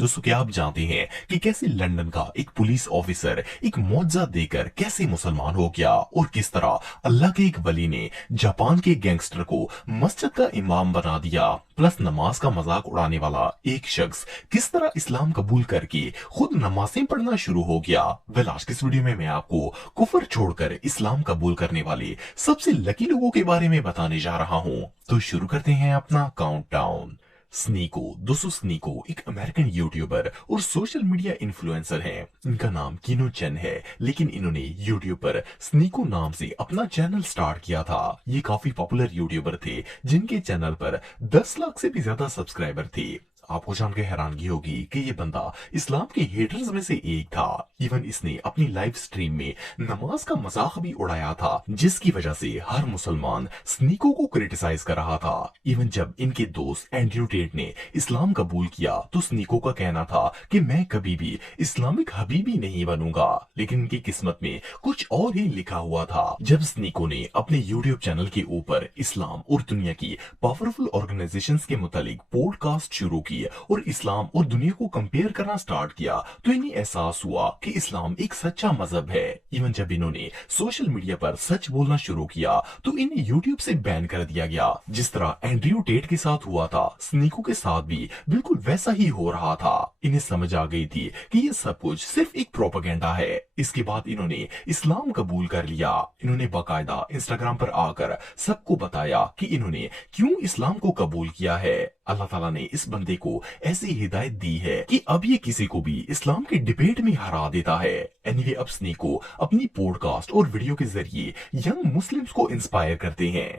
दोस्तों क्या आप जानते हैं कि कैसे लंदन का एक पुलिस ऑफिसर एक मुआवजा देकर कैसे मुसलमान हो गया और किस तरह अल्लाह के एक वली ने जापान के गैंगस्टर को मस्जिद का इमाम बना दिया, प्लस नमाज का मजाक उड़ाने वाला एक शख्स किस तरह इस्लाम कबूल करके खुद नमाजें पढ़ना शुरू हो गया। वेल आज की इस वीडियो में मैं आपको कुफर छोड़कर इस्लाम कबूल करने वाले सबसे लकी लोगों के बारे में बताने जा रहा हूँ। तो शुरू करते हैं अपना काउंटडाउन। स्नीको। दोस्तों स्नीको एक अमेरिकन यूट्यूबर और सोशल मीडिया इन्फ्लुएंसर हैं। इनका नाम किनो चेन है, लेकिन इन्होंने यूट्यूब पर स्नीको नाम से अपना चैनल स्टार्ट किया था। ये काफी पॉपुलर यूट्यूबर थे जिनके चैनल पर 10 लाख से भी ज्यादा सब्सक्राइबर थे। आपको जान के हैरानगी होगी कि ये बंदा इस्लाम के हेटर्स में से एक था। इवन इसने अपनी लाइव स्ट्रीम में नमाज का मजाक भी उड़ाया था, जिसकी वजह से हर मुसलमान स्नीको को क्रिटिसाइज कर रहा था। इवन जब इनके दोस्त एंड्रयू टेट ने इस्लाम कबूल किया तो स्नीको का कहना था कि मैं कभी भी इस्लामिक हबीबी नहीं बनूंगा, लेकिन इनकी किस्मत में कुछ और ही लिखा हुआ था। जब स्नीको ने अपने यूट्यूब चैनल के ऊपर इस्लाम और दुनिया की पावरफुल ऑर्गेनाइजेशंस के मुतालिक पॉडकास्ट शुरू की और इस्लाम और दुनिया को कंपेयर करना स्टार्ट किया तो इन्हें एहसास हुआ कि इस्लाम एक सच्चा मजहब है। इवन जब इन्होंने सोशल मीडिया पर सच बोलना शुरू किया तो इन्हें यूट्यूब से बैन कर दिया गया। जिस तरह एंड्रयू टेट के साथ हुआ था, स्नीको के साथ भी बिल्कुल वैसा ही हो रहा था। इन्हें समझ आ गई थी कि ये सब कुछ सिर्फ एक प्रोपेगेंडा है। इसके बाद इन्होंने इस्लाम कबूल कर लिया। इन्होंने बाकायदा इंस्टाग्राम पर आकर सबको बताया कि इन्होंने क्यों इस्लाम को कबूल किया है। अल्लाह ताला ने इस बंदे को ऐसी हिदायत दी है कि अब ये किसी को भी इस्लाम के डिबेट में हरा देता है। एनीवे अब स्नीको अपनी पॉडकास्ट और वीडियो के जरिए यंग मुस्लिम्स को इंस्पायर करते हैं।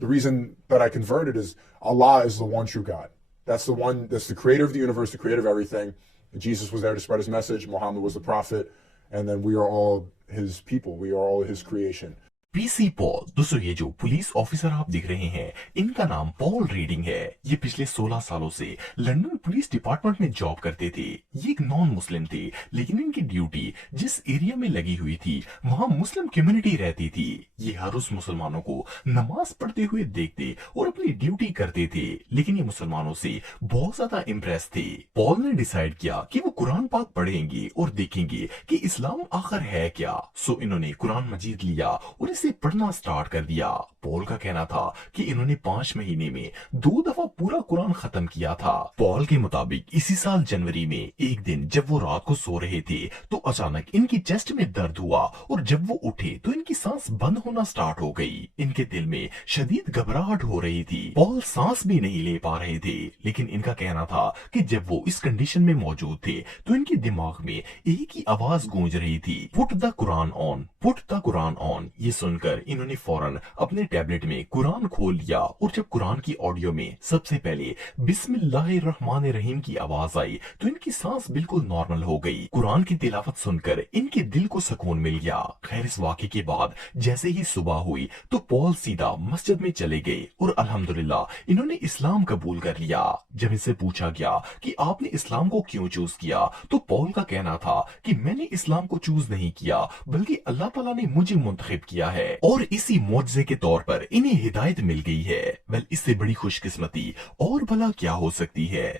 The reason that I converted is Allah is the one true God. That's the one, that's the creator of the universe, the creator of everything. Jesus was there to spread his message. Muhammad was the prophet. And then we are all his people. We are all his creation. PC Paul. दोस्तों ये जो police officer आप देख रहे हैं, इनका नाम Paul reading है। ये पिछले 16 सालों से लंदन पुलिस डिपार्टमेंट में जॉब करते थे। ये एक नॉन मुस्लिम थे, लेकिन इनकी ड्यूटी जिस एरिया में लगी हुई थी वहां मुस्लिम कम्युनिटी रहती थी। ये हर उस मुसलमानों को नमाज पढ़ते हुए देखते और अपनी ड्यूटी करते थे, लेकिन ये मुसलमानों से बहुत ज्यादा इम्प्रेस थे। पॉल ने डिसाइड किया कि वो कुरान पाक पढ़ेंगे और देखेंगे कि इस्लाम आखिर है क्या। सो इन्होंने कुरान मजीद लिया और इसे पढ़ना स्टार्ट कर दिया। पॉल का कहना था कि इन्होंने 5 महीने में 2 दफा पूरा कुरान खत्म किया था। पॉल के मुताबिक इसी साल जनवरी में एक दिन जब वो रात को सो रहे थे तो अचानक इनकी चेस्ट में दर्द हुआ और जब वो उठे तो इनकी सांस बंद होना स्टार्ट हो गई। इनके दिल में शदीद घबराहट हो रही थी। पॉल सांस भी नहीं ले पा रहे थे, लेकिन इनका कहना था कि जब वो इस कंडीशन में मौजूद थे तो इनके दिमाग में एक ही आवाज गूंज रही थी, put the Quran on, put the Quran on. ये सुनकर इन्होंने फौरन अपने टैबलेट में कुरान खोल लिया और जब कुरान की ऑडियो में सबसे पहले बिस्मिल्लाहिर्रहमानिर्रहीम की आवाज आई तो इनकी सांस बिल्कुल नॉर्मल हो गई। कुरान की तिलावत सुनकर इनके दिल को सुकून मिल गया। खैर इस वाक़े के बाद जैसे ही सुबह हुई तो पॉल सीधा मस्जिद में चले गए और अल्हम्दुलिल्लाह इन्होंने इस्लाम कबूल कर लिया। जब इनसे पूछा गया कि आपने इस्लाम को क्यों चूज किया तो पॉल का कहना था कि मैंने इस्लाम को चूज नहीं किया, बल्कि अल्लाह ताला ने मुझे मुंतखब किया है और इसी मौजज़े के तौर पर इन्हें हिदायत मिल गई है। वेल इससे बड़ी खुशकिस्मती और भला क्या हो सकती है।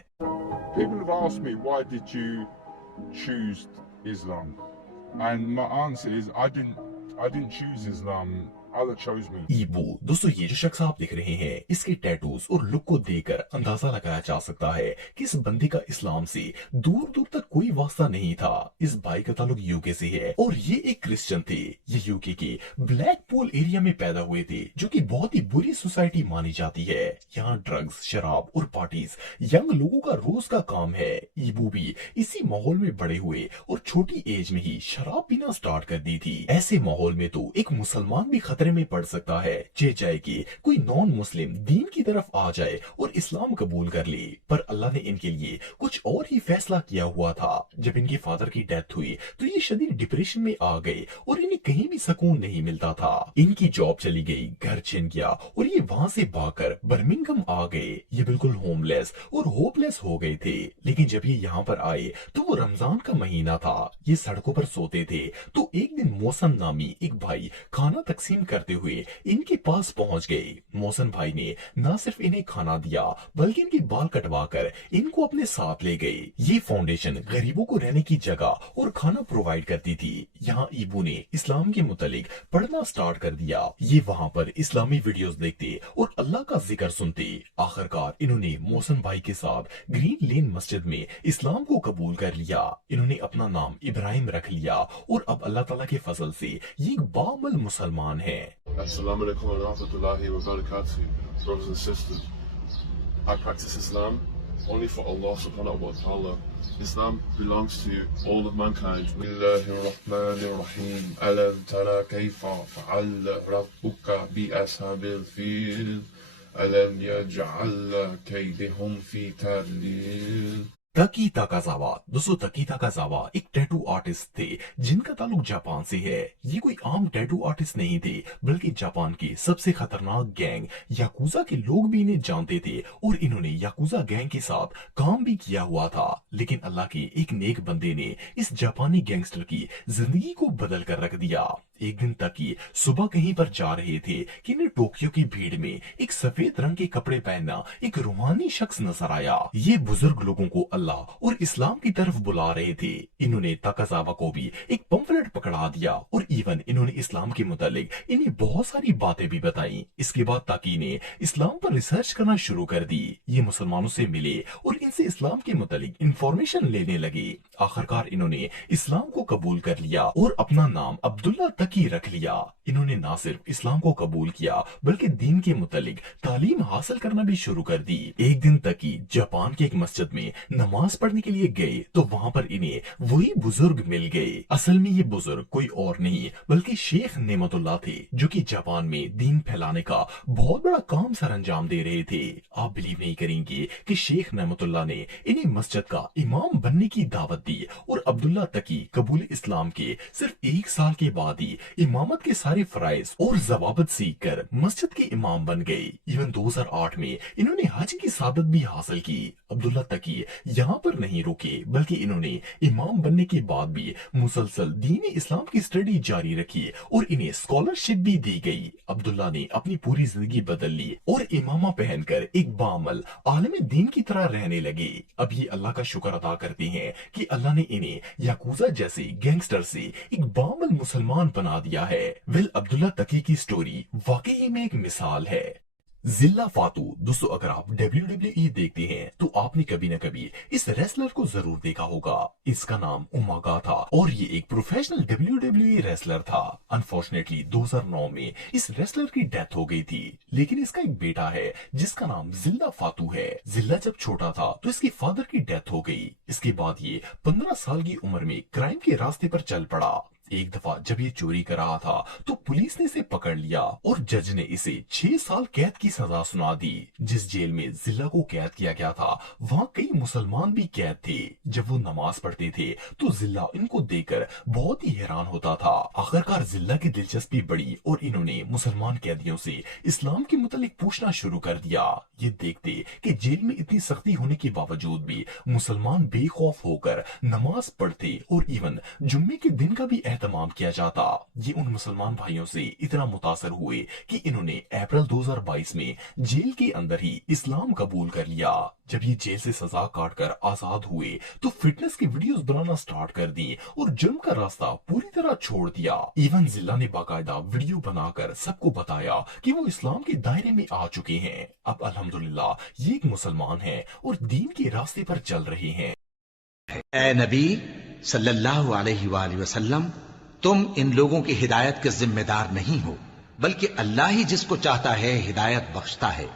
People have asked me, why did you choose Islam? And my answer is, I didn't choose Islam. Allah chose me. ईबू। दोस्तों ये जो शख्स आप देख रहे हैं, इसके टैटूज और लुक को देखकर अंदाजा लगाया जा सकता है कि इस बंदे का इस्लाम से दूर दूर तक कोई वास्ता नहीं था। इस भाई का ताल्लुक यूके से है और ये एक क्रिश्चियन थे। ये यूके के ब्लैक पोल एरिया में पैदा हुए थे, जो कि बहुत ही बुरी सोसाइटी मानी जाती है। यहाँ ड्रग्स, शराब और पार्टीज यंग लोगों का रोज का काम है। ईबू भी इसी माहौल में बड़े हुए और छोटी एज में ही शराब पीना स्टार्ट कर दी थी। ऐसे माहौल में तो एक मुसलमान भी खतरे में पड़ सकता है, चाहे कि कोई नॉन मुस्लिम दीन की तरफ आ जाए और इस्लाम कबूल कर ले। पर अल्लाह ने इनके लिए कुछ और ही फैसला किया हुआ था। जब इनके फादर की डेथ हुई तो ये शदीद डिप्रेशन में आ गए और इन्हें कहीं भी सुकून नहीं मिलता था। इनकी जॉब चली गई, घर छिन गया और ये वहां से भागकर बर्मिंघम आ गए। ये बिल्कुल होमलेस और होपलेस हो गए थे। लेकिन जब ये यहाँ पर आए तो वो रमजान का महीना था। ये सड़कों पर सोते थे तो एक दिन मौसम नामी एक भाई खाना तकसीम करते हुए इनके पास पहुंच गए। मोहसिन भाई ने न सिर्फ इन्हें खाना दिया बल्कि इनके बाल कटवाकर इनको अपने साथ ले गए। ये फाउंडेशन गरीबों को रहने की जगह और खाना प्रोवाइड करती थी। यहाँ ईबू ने इस्लाम के मुतालिक पढ़ना स्टार्ट कर दिया। ये वहाँ पर इस्लामी वीडियोस देखते और अल्लाह का जिक्र सुनते। आखिरकार इन्होंने मोहसिन भाई के साथ ग्रीन लेन मस्जिद में इस्लाम को कबूल कर लिया। इन्होंने अपना नाम इब्राहिम रख लिया और अब अल्लाह ताला के फजल से ये एक बामल मुसलमान है। Assalamu alaikum wa rahmatullahi wa barakatuh. Brothers and sisters, I practice Islam only for Allah subhanahu wa ta'ala. Islam belongs to all of mankind. Bismillahirrahmanirrahim. Alam tara kayfa fa'ala rabbuka bi ashabil fil. Alam yaj'al kaydahum fi tadlil. तकी ताकाजावा। दोस्तों तकी ताकाजावा एक tattoo artist थे जिनका ताल्लुक Japan से है। ये कोई आम टैटू आर्टिस्ट नहीं थे बल्कि जापान की सबसे खतरनाक गैंग याकुजा के लोग भी इन्हें जानते थे और इन्होंने याकुजा गैंग के साथ काम भी किया हुआ था। लेकिन अल्लाह के एक नेक बंदे ने इस जापानी गैंगस्टर की जिंदगी को बदल कर रख दिया। एक दिन तकी सुबह कहीं पर जा रहे थे कि इन्हें टोक्यो की भीड़ में एक सफेद रंग के कपड़े पहनना एक रूहानी शख्स नजर आया। ये बुजुर्ग लोगों को अल्लाह और इस्लाम की तरफ बुला रहे थे। इन्होंने ताकाजावा को भी एक पंफलेट पकड़ा दिया और इवन इन्होंने इस्लाम के मुतालिक इन्हें बहुत सारी बातें भी बताई। इसके बाद ताकी ने इस्लाम पर रिसर्च करना शुरू कर दी। ये मुसलमानों से मिले और इनसे इस्लाम के मुतालिक इंफॉर्मेशन लेने लगे। आखिरकार इन्होंने इस्लाम को कबूल कर लिया और अपना नाम अब्दुल्ला तकी रख लिया। इन्होंने ना सिर्फ इस्लाम को कबूल किया बल्कि दीन के मुतालिक तालीम हासिल करना भी शुरू कर दी। एक दिन तकी जापान के एक मस्जिद में नमाज पढ़ने के लिए गए तो वहाँ पर इन्हें वही बुजुर्ग मिल गए। असल में ये बुजुर्ग कोई और नहीं बल्कि शेख नेमतुल्लाह थे जो कि जापान में दीन फैलाने का बहुत बड़ा काम सर अंजाम दे रहे थे। आप बिलीव नहीं करेंगे कि शेख नेमतुल्लाह ने इन्हें मस्जिद का इमाम बनने की दावत दी और अब्दुल्ला तकी कबूल इस्लाम के सिर्फ 1 साल के बाद ही इमामत के सारे फराइज और जवाबत सीख कर मस्जिद के इमाम बन गए। इवन 2008 में इन्होंने हज की सादत भी हासिल की। अब्दुल्ला तकी यहाँ पर नहीं रुके बल्कि इन्होंने इमाम बनने के बाद भी मुसलसल दीन इस्लाम की स्टडी जारी रखी और इन्हें स्कॉलरशिप भी दी गई। अब्दुल्ला ने अपनी पूरी जिंदगी बदल ली और इमामा पहनकर एक बामल आलम दीन की तरह रहने लगे। अब ये अल्लाह का शुक्र अदा करते हैं कि अल्लाह ने इन्हें याकुजा जैसे गैंगस्टर से एक बामल मुसलमान बना दिया है। वेल अब्दुल्ला तकी की स्टोरी वाकई में एक मिसाल है। जिल्ला फातू। दोस्तों अगर आप WWE देखते हैं तो आपने कभी न कभी इस रेसलर को जरूर देखा होगा। इसका नाम उमागा था और ये एक प्रोफेशनल WWE रेसलर था। अनफॉर्चुनेटली 2009 में इस रेसलर की डेथ हो गई थी, लेकिन इसका एक बेटा है जिसका नाम जिल्ला फातू है। जिल्ला जब छोटा था तो इसके फादर की डेथ हो गई। इसके बाद ये 15 साल की उम्र में क्राइम के रास्ते पर चल पड़ा। एक दफा जब ये चोरी कर रहा था तो पुलिस ने इसे पकड़ लिया और जज ने इसे 6 साल कैद की सजा सुना दी। जिस जेल में जिल्ला को कैद किया गया था वहाँ कई मुसलमान भी कैद थे। जब वो नमाज पढ़ते थे तो जिल्ला इनको देखकर बहुत ही हैरान होता था। आखिरकार जिल्ला की दिलचस्पी बढ़ी और इन्होंने मुसलमान कैदियों से इस्लाम के मुतालिक पूछना शुरू कर दिया। ये देखते कि जेल में इतनी सख्ती होने के बावजूद भी मुसलमान बेखौफ होकर नमाज पढ़ते और इवन जुम्मे के दिन का भी एहतमाम किया जाता। ये उन मुसलमान भाइयों से इतना मुतासर हुए कि इन्होंने अप्रैल 2022 में जेल के अंदर ही इस्लाम कबूल कर लिया। जब ये जेल से सजा काट कर आजाद हुए तो फिटनेस की वीडियोस बनाना स्टार्ट कर दी और जुर्म का रास्ता पूरी तरह छोड़ दिया। इवन जिल्ला ने बाकायदा वीडियो बनाकर सबको बताया कि वो इस्लाम के दायरे में आ चुके हैं। अब अल्हम्दुलिल्लाह ये एक मुसलमान है और दीन के रास्ते पर चल रहे हैं। ए नबी सल्लल्लाहु अलैहि वसल्लम, तुम इन लोगों की हिदायत के जिम्मेदार नहीं हो, बल्कि अल्लाह ही जिसको चाहता है हिदायत बख्शता है।